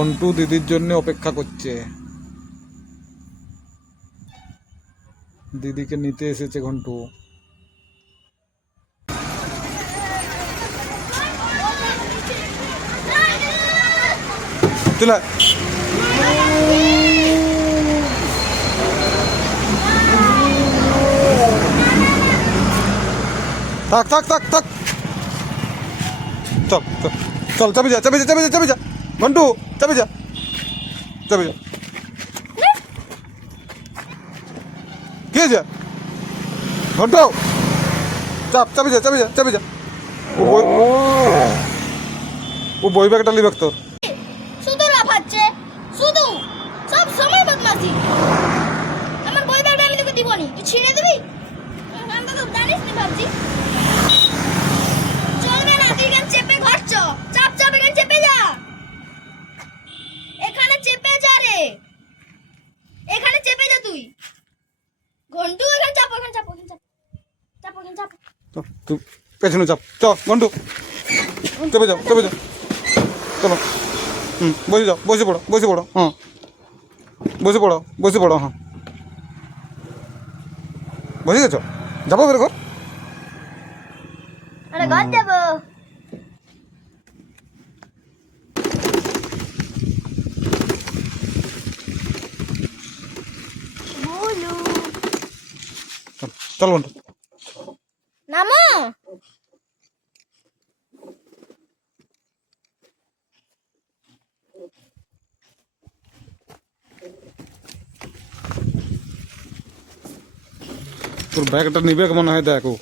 ঘন্টু দিদির জন্য অপেক্ষা করছে। দিদিকে নিতে এসেছে ঘন্টু। থাক থাক থাক থাক। চল চল। চল, চাবি যা চাবি যা চাবি যা চাবি যা। ঘন্টু চাবি যা। চাবি যা। কি হয়েছে ঘন্টু চাপ চাবি যা চাবি যা চাবি যা। ও বই ও বই ব্যাগটা লিবেক তোর শুধু লাফাচ্ছে শুধু। সব সময় বদমাসি আমার বই ব্যাগটা আমি তোকে দিবনি। তুই ছিঁড়ে দিবি? আমি তো জানিস নি ভাবছি চলবে না তুই এখানে চেপে ঘর চ চাপ চাপ এখানে চেপে যা এখানে চেপে যা রে এখানে চেপে যা তুই। ঘন্টু এখানে চাপ এখানে চাপ এখানে চাপ। চাপ এখানে চাপ। তুই পেছনে চাপ। চ ঘন্টু চেপে যাও চেপে যাও। চলো। হুম বসে যাও বসে পড়ো বসে পড়ো হ্যাঁ বসে পড়ো বসে পড়ো হ্যাঁ বসে গেছো? যাব বের ঘর আরে ঘর যাব। চল, ঘন্টু নামো। তোর ব্যাগটা নিবে মনে হয় দেখো।